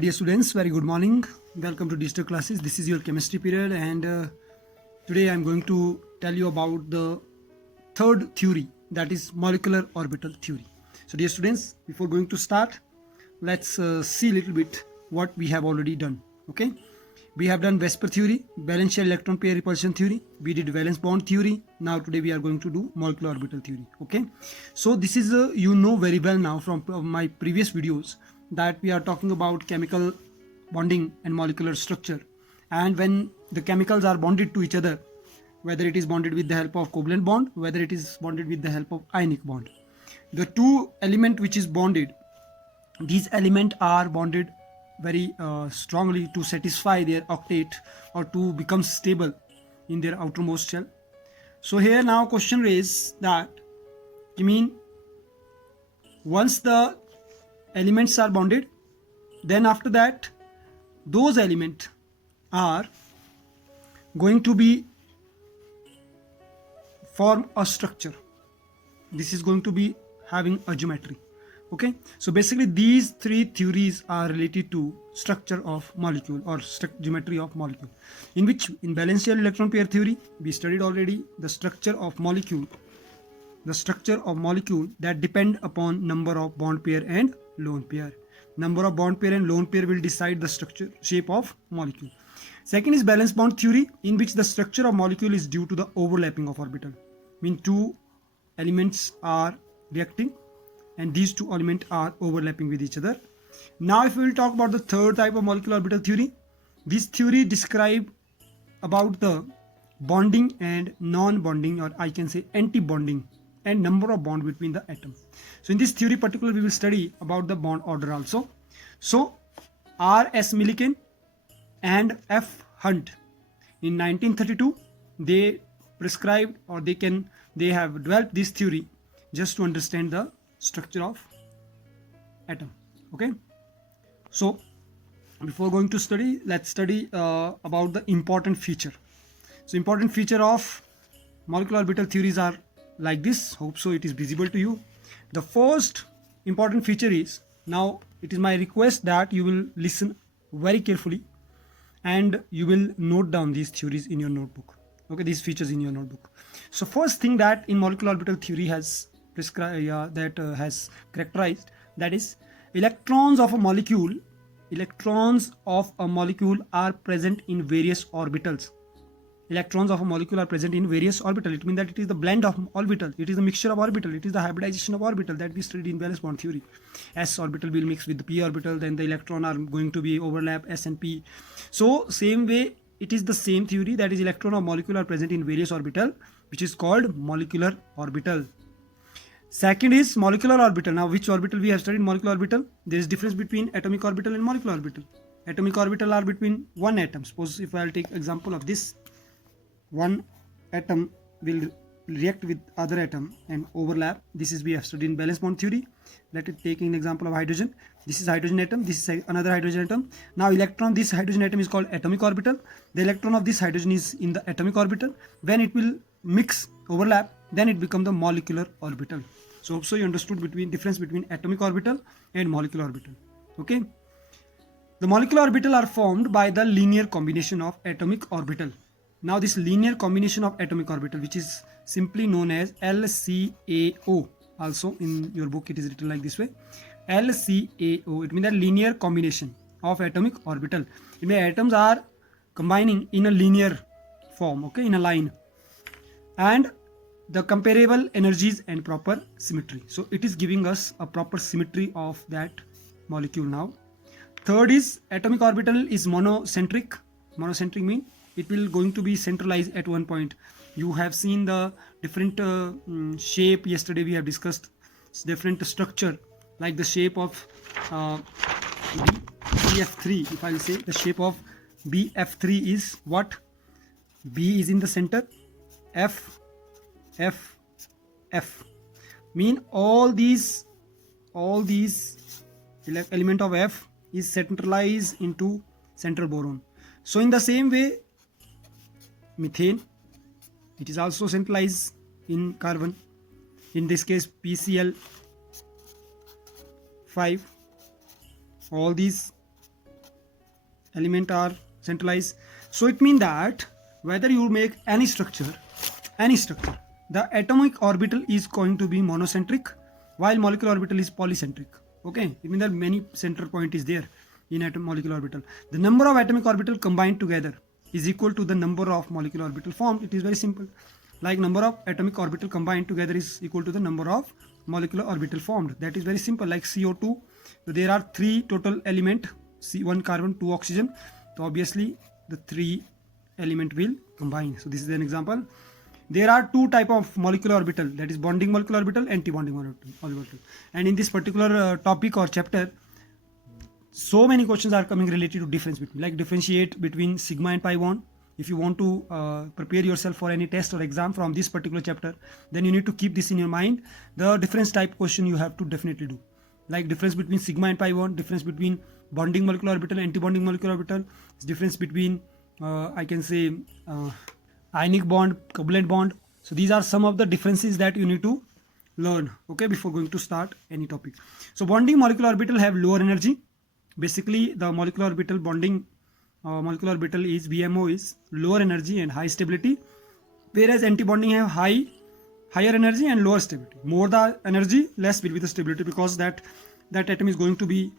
dear students, very good morning. Welcome to digital classes. This is your chemistry period, and today I'm going to tell you about the third theory, that is molecular orbital theory. So dear students, before going to start, let's see a little bit what we have already done. Okay, we have done VSEPR theory, valence shell electron pair repulsion theory. We did valence bond theory. Now today we are going to do molecular orbital theory. Okay, so this is you know very well now from my previous videos that we are talking about chemical bonding and molecular structure, and when the chemicals are bonded to each other, whether it is bonded with the help of covalent bond, whether it is bonded with the help of ionic bond, the two element which is bonded, these elements are bonded very strongly to satisfy their octet or to become stable in their outermost shell. So here now question raised that, you mean once the elements are bonded, then after that those elements are going to be form a structure. This is going to be having a geometry. Okay, so basically these three theories are related to structure of molecule or geometry of molecule, in which in valence shell electron pair theory we studied already the structure of molecule, that depend upon number of bond pair and lone pair. Number of bond pair and lone pair will decide the structure shape of molecule. Second is valence bond theory, in which the structure of molecule is due to the overlapping of orbital. Mean two elements are reacting and these two elements are overlapping with each other. Now if we will talk about the third type of molecular orbital theory, this theory describe about the bonding and non-bonding, or I can say anti-bonding, and number of bond between the atom. So in this theory particular we will study about the bond order also. So R.S. Millikan and F. Hunt in 1932 they prescribed, or they have developed this theory just to understand the structure of atom. Okay, so before going to study, let's study about the important feature. So important feature of molecular orbital theories are like this. Hope so it is visible to you. The first important feature is, now it is my request that you will listen very carefully and you will note down these theories in your notebook. Okay, these features in your notebook. So first thing that in molecular orbital theory has prescribed, has characterized, that is electrons of a molecule are present in various orbitals. Electrons of a molecule are present in various orbitals. It means that it is the blend of orbital, it is a mixture of orbital, it is the hybridization of orbital that we studied in valence bond theory. S orbital will mix with the p orbital, then the electron are going to be overlap S and p. So same way it is the same theory, that is electron of molecule are present in various orbital, which is called molecular orbital. Second is molecular orbital. Now which orbital we have studied? Molecular orbital. There is difference between atomic orbital and molecular orbital. Atomic orbital are between one atom. Suppose if I will take example of this, one atom will react with other atom and overlap. This is we have studied in valence bond theory. Let it take an example of hydrogen. This is hydrogen atom, this is another hydrogen atom. Now electron, this hydrogen atom is called atomic orbital. The electron of this hydrogen is in the atomic orbital. When it will mix, overlap, then it becomes the molecular orbital. So you understood difference between atomic orbital and molecular orbital. Okay, the molecular orbital are formed by the linear combination of atomic orbital. Now this linear combination of atomic orbital, which is simply known as LCAO, also in your book it is written like this way, LCAO. It means that linear combination of atomic orbital. It means atoms are combining in a linear form, okay, in a line, and the comparable energies and proper symmetry. So it is giving us a proper symmetry of that molecule. Now third is atomic orbital is monocentric. Monocentric means it will going to be centralized at one point. You have seen the different shape. Yesterday we have discussed different structure, like the shape of BF3. If I will say the shape of BF3 is what? B is in the center, F mean all these element of F is centralized into central boron. So in the same way methane, it is also centralized in carbon, in this case PCl5. All these element are centralized. So it means that whether you make any structure, the atomic orbital is going to be monocentric, while molecular orbital is polycentric. Okay, it means that many center point is there in molecular orbital. The number of atomic orbital combined together is equal to the number of molecular orbital formed. It is very simple. Like number of atomic orbital combined together is equal to the number of molecular orbital formed. That is very simple. Like CO2, so there are 3 total element, C1 carbon, 2 oxygen. So obviously the 3 element will combine. So this is an example. There are 2 type of molecular orbital, that is bonding molecular orbital, anti-bonding orbital. And in this particular topic or chapter, so many questions are coming related to difference between, like differentiate between sigma and pi bond. If you want to prepare yourself for any test or exam from this particular chapter, then you need to keep this in your mind. The difference type question you have to definitely do, like difference between sigma and pi bond, difference between bonding molecular orbital, anti-bonding molecular orbital, difference between I can say ionic bond, covalent bond. So these are some of the differences that you need to learn, okay, before going to start any topic. So bonding molecular orbital have lower energy. Basically the molecular orbital bonding molecular orbital is BMO is lower energy and high stability, whereas anti-bonding have higher energy and lower stability. More the energy, less will be the stability, because that atom is going to be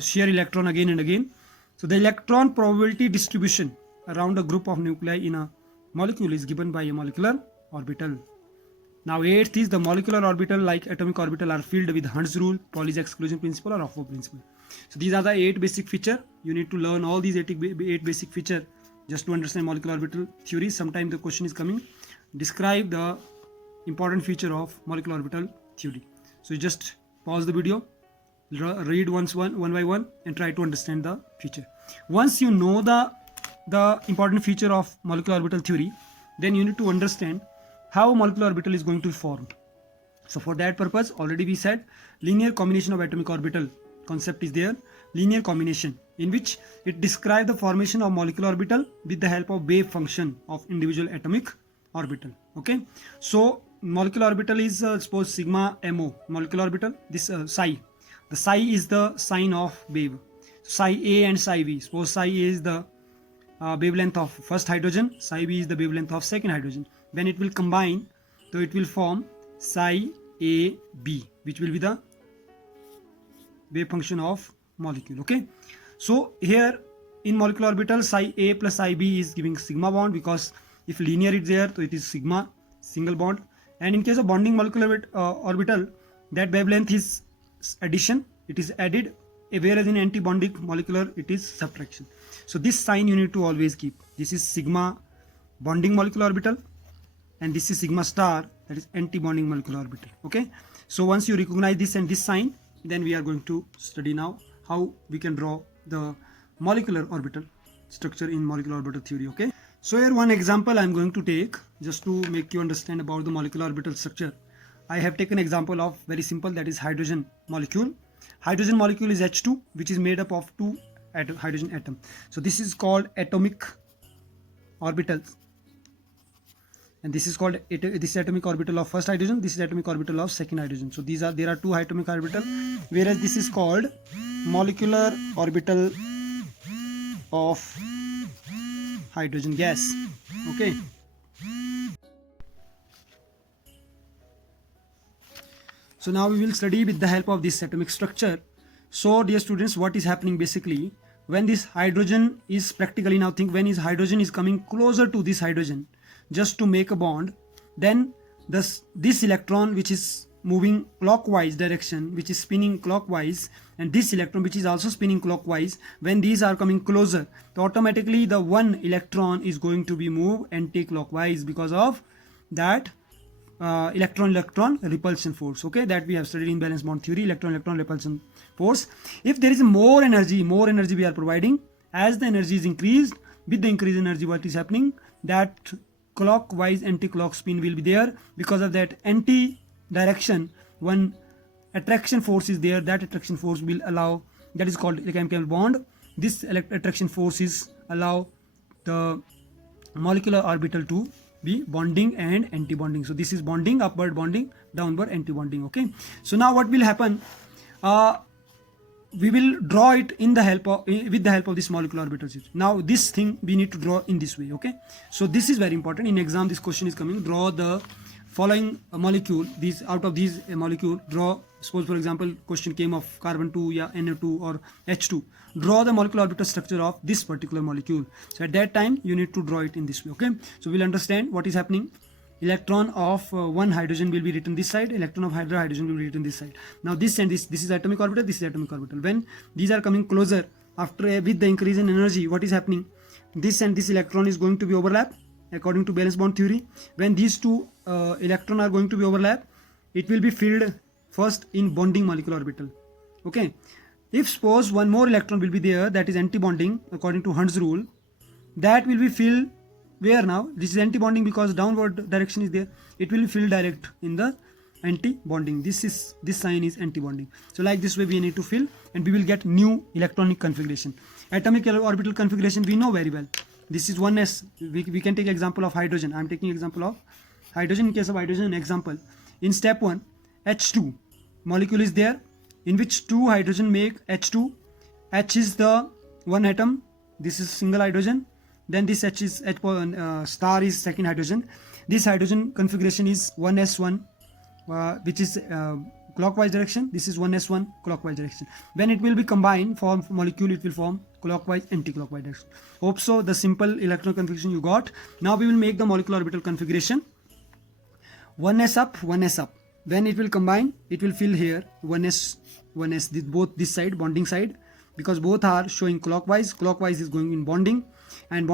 share electron again and again. So the electron probability distribution around a group of nuclei in a molecule is given by a molecular orbital. Now 8th is the molecular orbital, like atomic orbital, are filled with Hund's rule, Pauli's exclusion principle or Rutherford principle. So these are the 8 basic feature. You need to learn all these 8 basic feature just to understand molecular orbital theory. Sometimes the question is coming, describe the important feature of molecular orbital theory. So you just pause the video, read one by one and try to understand the feature. Once you know the important feature of molecular orbital theory, then you need to understand how molecular orbital is going to be formed. So for that purpose, already we said linear combination of atomic orbital concept is there. Linear combination, in which it describes the formation of molecular orbital with the help of wave function of individual atomic orbital. Okay, so molecular orbital is suppose sigma mo molecular orbital, this psi, the psi is the sign of wave, psi a and psi b. Suppose psi a is the wavelength of first hydrogen, psi b is the wavelength of second hydrogen. When it will combine, so it will form psi a b, which will be the wave function of molecule. Okay, so here in molecular orbital, psi a plus psi b is giving sigma bond, because if linear is there, so it is sigma single bond. And in case of bonding molecular orbital, that wavelength is addition, it is added, whereas in anti-bonding molecular it is subtraction. So this sign you need to always keep. This is sigma bonding molecular orbital and this is sigma star, that is anti-bonding molecular orbital. Okay, so once you recognize this and this sign, then we are going to study now how we can draw the molecular orbital structure in molecular orbital theory. Okay, so here one example I am going to take just to make you understand about the molecular orbital structure. I have taken example of very simple, that is hydrogen molecule. Hydrogen molecule is H2, which is made up of 2 hydrogen atom. So this is called atomic orbitals, and this is called this is atomic orbital of first hydrogen, this is atomic orbital of second hydrogen. So there are 2 atomic orbital, whereas this is called molecular orbital of hydrogen gas. Okay, so now we will study with the help of this atomic structure. So dear students, what is happening basically when this hydrogen is practically, now think, when hydrogen is coming closer to this hydrogen just to make a bond, then this electron which is moving clockwise direction, which is spinning clockwise, and this electron which is also spinning clockwise, when these are coming closer, so automatically the one electron is going to be moved anti-clockwise because of that electron repulsion force. Okay, that we have studied in valence bond theory, electron repulsion force. If there is more energy we are providing, as the energy is increased, with the increased energy what is happening, that clockwise anti-clock spin will be there. Because of that anti-direction, one attraction force is there, that attraction force will allow, that is called chemical bond. This attraction force is allow the molecular orbital to be bonding and anti-bonding. So this is bonding, upward bonding, downward anti-bonding. Okay, so now what will happen, we will draw it in the help of with the help of this molecular orbital system. Now this thing we need to draw in this way. Okay, so this is very important. In exam this question is coming. Draw the following molecule. These out of these molecule, draw. Suppose for example question came of carbon 2 या NO2 or H2. Draw the molecular orbital structure of this particular molecule. So at that time you need to draw it in this way. Okay, so we'll understand what is happening. Electron of one hydrogen will be written this side, electron of other hydrogen will be written this side. Now this and this is atomic orbital, this is atomic orbital. When these are coming closer after with the increase in energy, what is happening? This and this electron is going to be overlap according to valence bond theory. When these two electron are going to be overlap, it will be filled first in bonding molecular orbital. Okay, if suppose one more electron will be there, that is anti-bonding according to Hund's rule, that will be filled where now? This is anti-bonding because downward direction is there. It will fill direct in the anti-bonding. This sign is anti-bonding. So like this way we need to fill, and we will get new electronic configuration. Atomic orbital configuration we know very well. This is 1s. We can take example of hydrogen. I am taking example of hydrogen. In case of hydrogen, example. In step 1, H2 molecule is there, in which 2 hydrogen make H2. H is the one atom. This is single hydrogen. Then this H is star is second hydrogen. This hydrogen configuration is 1s1, which is clockwise direction. This is 1s1 clockwise direction. When it will be combined form molecule, it will form clockwise anti-clockwise direction. Hope so the simple electron configuration you got. Now we will make the molecular orbital configuration. 1s up, 1s up. When it will combine, it will fill here 1s, both this side, bonding side, because both are showing clockwise. Clockwise is going in bonding, and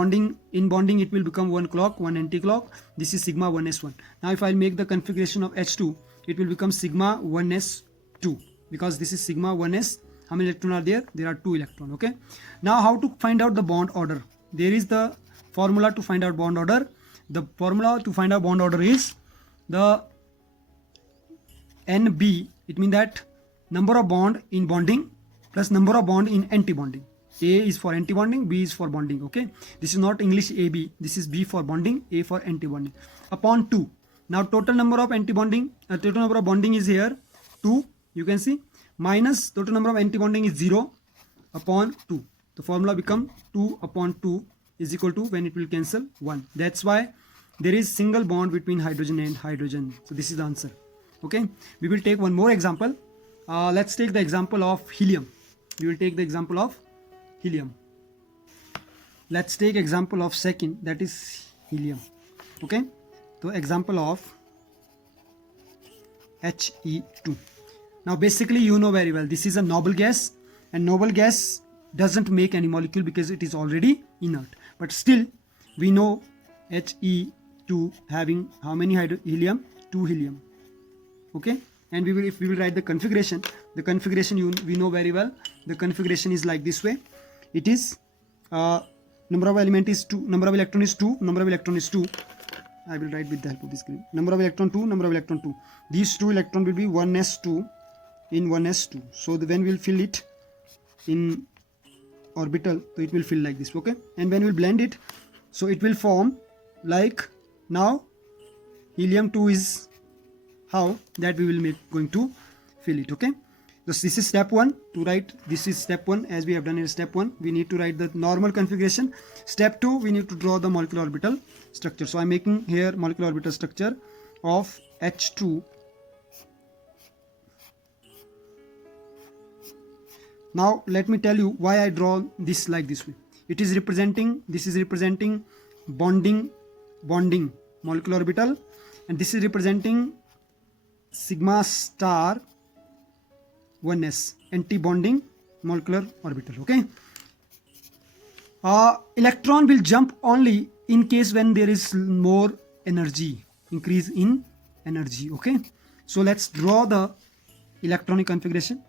in bonding it will become 1 clock, 1 anti-clock. This is sigma 1s1. Now if I make the configuration of H2, it will become sigma 1s2, because this is sigma 1s. How many electrons are there? There are 2 electrons. Okay, now how to find out the bond order? There is the formula to find out bond order. The formula to find out bond order is the NB. It means that number of bond in bonding plus number of bond in anti-bonding. A is for anti-bonding, B is for bonding. Okay, this is not English AB. This is B for bonding, A for anti-bonding. Upon 2. Now total number of anti-bonding, total number of bonding is here 2. You can see, minus total number of anti-bonding is 0 upon 2. The formula become 2 upon 2 is equal to, when it will cancel, 1. That's why there is single bond between hydrogen and hydrogen. So this is the answer. Okay, we will take one more example. Let's take the example of helium. We will take the example of helium. Let's take example of second, that is helium. Okay, so example of He2. Now basically you know very well, this is a noble gas, and noble gas doesn't make any molecule because it is already inert. But still we know He2 having how many helium? 2 helium. Okay, and if we will write the configuration we know very well. The configuration is like this way. It is number of element is 2, number of electron is 2, number of electron is 2. I will write with the help of this screen. Number of electron 2, number of electron 2. These 2 electron will be 1s2 in 1s2. So when we will fill it in orbital, so it will fill like this. Okay, and when we will blend it, so it will form like, now helium 2 is how that we will going to fill it. Okay, so this is step 1 to write. This is step 1, as we have done in step 1. We need to write the normal configuration. Step 2, we need to draw the molecular orbital structure. So I am making here molecular orbital structure of H2. Now let me tell you why I draw this like this way. This is representing bonding molecular orbital, and this is representing sigma star 1s anti-bonding molecular orbital. Okay, electron will jump only in case when there is more energy, increase in energy. Okay, so let's draw the electronic configuration.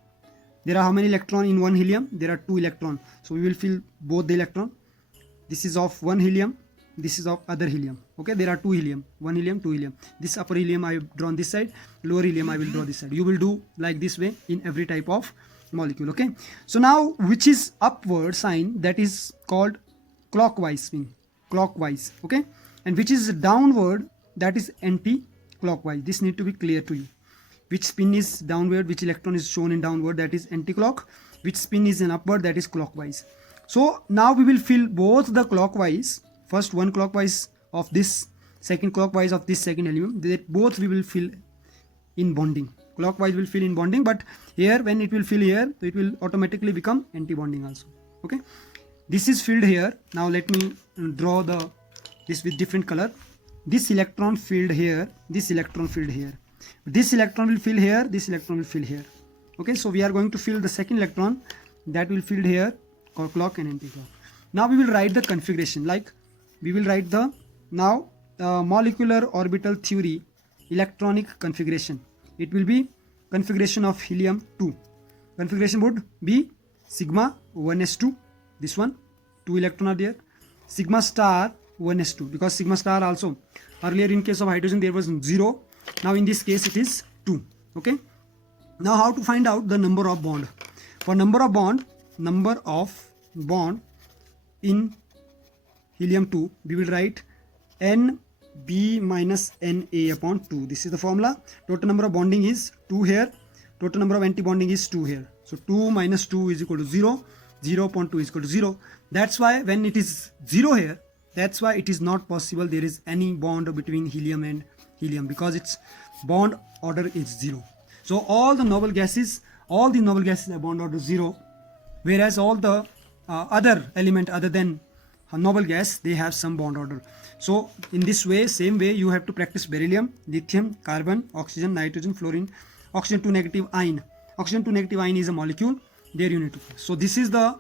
There are how many electron in one helium? There are 2 electron. So we will fill both the electron. This is of one helium, this is of other helium. Okay, there are 2 helium, 1 helium, 2 helium. This upper helium I have drawn this side, lower helium I will draw this side. You will do like this way in every type of molecule. Okay, so now which is upward sign, that is called clockwise spin, clockwise. Okay, and which is downward, that is anti-clockwise. This need to be clear to you. Which spin is downward, which electron is shown in downward, that is anti-clock. which spin is in upward, that is clockwise. So now we will fill both the clockwise, first one clockwise of this, second clockwise of this second element, that both we will fill in bonding. Clockwise will fill in bonding, but here when it will fill here, so it will automatically become anti-bonding also. Okay, this is filled here. Now let me draw this with different color. This electron filled here, this electron filled here, this electron will fill here, this electron will fill here. Okay, so we are going to fill the second electron that will fill here, clock and anti-clock. Now we will write the configuration, like we will write the now molecular orbital theory electronic configuration. It will be configuration of helium 2. Configuration would be sigma 1s2, this one, 2 electron are there, sigma star 1s2, because sigma star also earlier in case of hydrogen there was 0, now in this case it is 2. Okay, now how to find out the number of bond? For number of bond in helium 2, we will write NB minus NA upon 2. This is the formula. Total number of bonding is 2 here, total number of anti-bonding is 2 here. So 2 minus 2 is equal to 0, 0 upon 2 is equal to 0. That's why when it is 0 here, that's why it is not possible there is any bond between helium and helium, because its bond order is 0. So all the noble gases have bond order 0, whereas all the other element other than noble gas, they have some bond order. So in this way, same way, you have to practice beryllium, lithium, carbon, oxygen, nitrogen, fluorine, oxygen 2 negative ion. Oxygen 2 negative ion is a molecule, there you need to fill. So this is the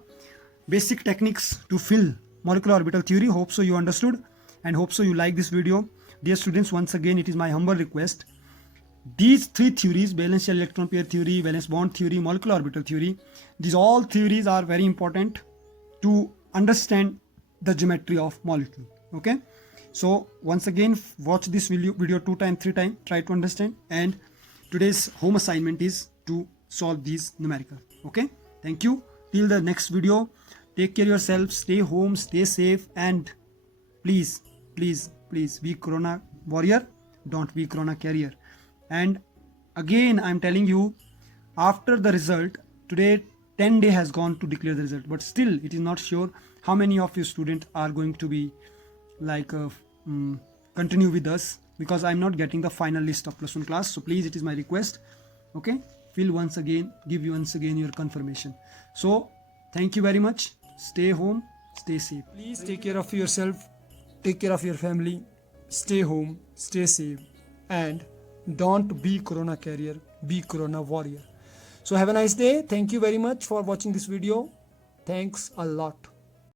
basic techniques to fill molecular orbital theory. Hope so you understood, and hope so you like this video. Dear students, once again it is my humble request, these three theories, valence shell electron pair theory, valence bond theory, molecular orbital theory, these all theories are very important to understand the geometry of molecule. Okay, so once again watch this video 2 times 3 times, try to understand, and today's home assignment is to solve these numerical. Okay, thank you, till the next video. Take care of yourself, stay home, stay safe, and please be corona warrior, don't be corona carrier. And again I'm telling you, after the result, today 10 days has gone to declare the result, but still it is not sure how many of you students are going to be like continue with us, because I'm not getting the final list of +1 class. So please, it is my request, okay, fill once again, give you once again your confirmation. So thank you very much, stay home, stay safe. Please take care of yourself, take care of your family, stay home, stay safe, and don't be corona carrier, be corona warrior. So have a nice day. Thank you very much for watching this video. Thanks a lot.